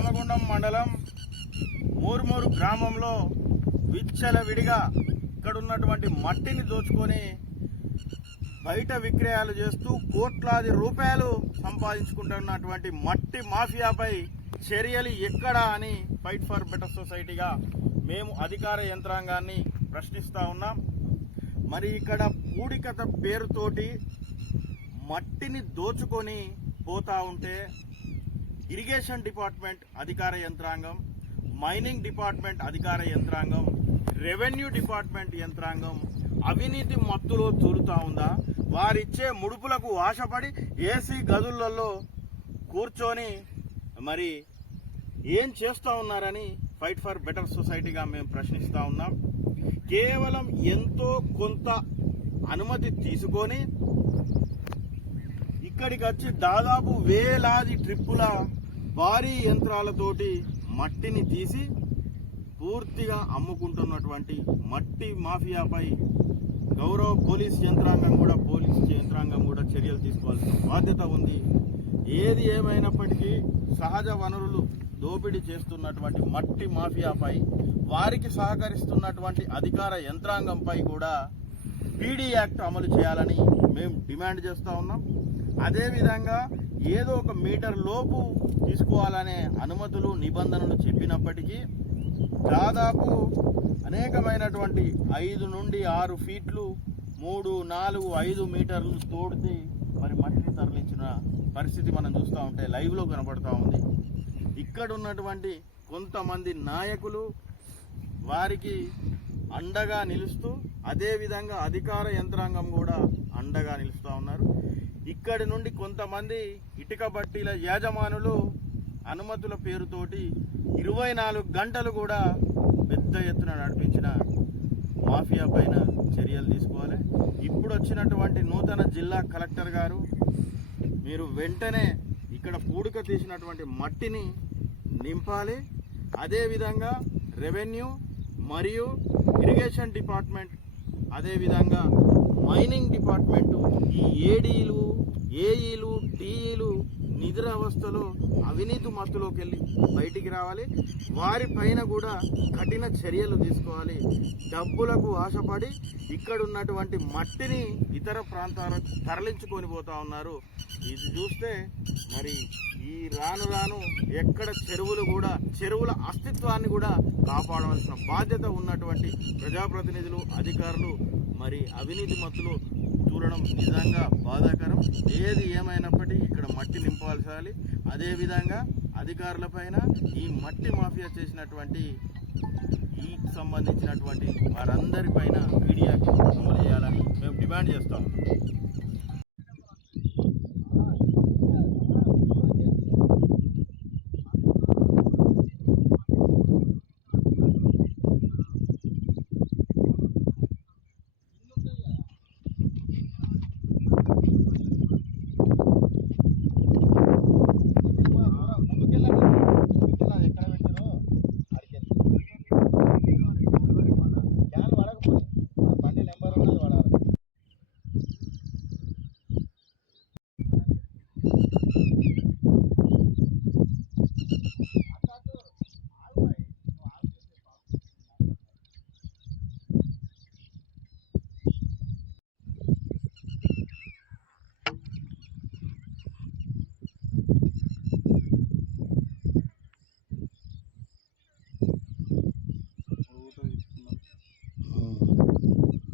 రామగుండం మండలం మూర్మూరు గ్రామంలో విచ్చలవిడిగా ఇక్కడ ఉన్నటువంటి మట్టిని దోచుకొని బయట విక్రయాలు చేస్తూ కోట్లాది రూపాయలు సంపాదించుకుంటున్నటువంటి మట్టి మాఫియాపై చర్యలు ఎక్కడా అని ఫైట్ ఫర్ బెటర్ సొసైటీగా మేము అధికార యంత్రాంగాన్ని ప్రశ్నిస్తా ఉన్నాం. మరి ఇక్కడ పూడికత పేరుతోటి మట్టిని దోచుకొని పోతా ఉంటే ఇరిగేషన్ డిపార్ట్మెంట్ అధికార యంత్రాంగం, మైనింగ్ డిపార్ట్మెంట్ అధికార యంత్రాంగం, రెవెన్యూ డిపార్ట్మెంట్ యంత్రాంగం అవినీతి మత్తులో తూలుతా ఉందా? వారిచ్చే ముడుపులకు ఆశపడి ఏసీ గదులలో కూర్చొని మరి ఏం చేస్తూ ఉన్నారని ఫైట్ ఫర్ బెటర్ సొసైటీగా మేము ప్రశ్నిస్తూ ఉన్నాం. కేవలం ఎంతో కొంత అనుమతి తీసుకొని ఇక్కడికి వచ్చి దాదాపు వేలాది ట్రిప్పుల భారీ యంత్రాలతోటి మట్టిని తీసి పూర్తిగా అమ్ముకుంటున్నటువంటి మట్టి మాఫియాపై గౌరవ పోలీస్ యంత్రాంగం కూడా చర్యలు తీసుకోవాల్సిన బాధ్యత ఉంది. ఏది ఏమైనప్పటికీ సహజ వనరులు దోపిడీ చేస్తున్నటువంటి మట్టి మాఫియాపై, వారికి సహకరిస్తున్నటువంటి అధికార యంత్రాంగంపై కూడా పీడీ యాక్ట్ అమలు చేయాలని మేము డిమాండ్ చేస్తూ ఉన్నాం. అదేవిధంగా ఏదో ఒక మీటర్ లోపు తీసుకోవాలనే అనుమతులు, నిబంధనలు చెప్పినప్పటికీ దాదాపు అనేకమైనటువంటి 5 నుండి 6 ఫీట్లు 3, 4, 5 మీటర్లు తోడితే మరి మట్టిని తరలించిన పరిస్థితి మనం చూస్తూ ఉంటే లైవ్లో కనబడతా ఉంది. ఇక్కడ ఉన్నటువంటి కొంతమంది నాయకులు వారికి అండగా నిలుస్తూ, అదేవిధంగా అధికార యంత్రాంగం కూడా అండగా నిలుస్తూ ఉన్నారు. ఇక్కడి నుండి కొంతమంది ఇటుక బట్టీల యాజమానులు అనుమతుల పేరుతోటి 24 గంటలు కూడా పెద్ద ఎత్తున నడిపించిన మాఫియా పైన చర్యలు తీసుకోవాలి. ఇప్పుడు వచ్చినటువంటి నూతన జిల్లా కలెక్టర్ గారు, మీరు వెంటనే ఇక్కడ పూడిక తీసినటువంటి మట్టిని నింపాలి. అదేవిధంగా రెవెన్యూ మరియు ఇరిగేషన్ డిపార్ట్మెంట్, అదేవిధంగా మైనింగ్ డిపార్ట్మెంటు, ఈ ఏడీలు, ఏఈలు, టీఈలు నిద్రావస్థలో అవినీతి మత్తులోకి వెళ్ళి బయటికి రావాలి. వారిపైన కూడా కఠిన చర్యలు తీసుకోవాలి. డబ్బులకు ఆశపడి ఇక్కడ ఉన్నటువంటి మట్టిని ఇతర ప్రాంతాలకు తరలించుకొని పోతా ఉన్నారు. ఇది చూస్తే మరి ఈ రాను ఎక్కడ చెరువుల అస్తిత్వాన్ని కూడా కాపాడవలసిన బాధ్యత ఉన్నటువంటి ప్రజాప్రతినిధులు, అధికారులు మరి అవినీతి మత్తులు చూడడం నిజంగా బాధాకరం. ఏది ఏమైనప్పటికీ ఇక్కడ మట్టి నింపాల్సాలి. అదేవిధంగా అధికారులపైన ఈ మట్టి మాఫియా చేసినటువంటి ఈ సంబంధించినటువంటి వారందరిపైన మీడియాకి అమలు చేయాలని మేము డిమాండ్ చేస్తాము.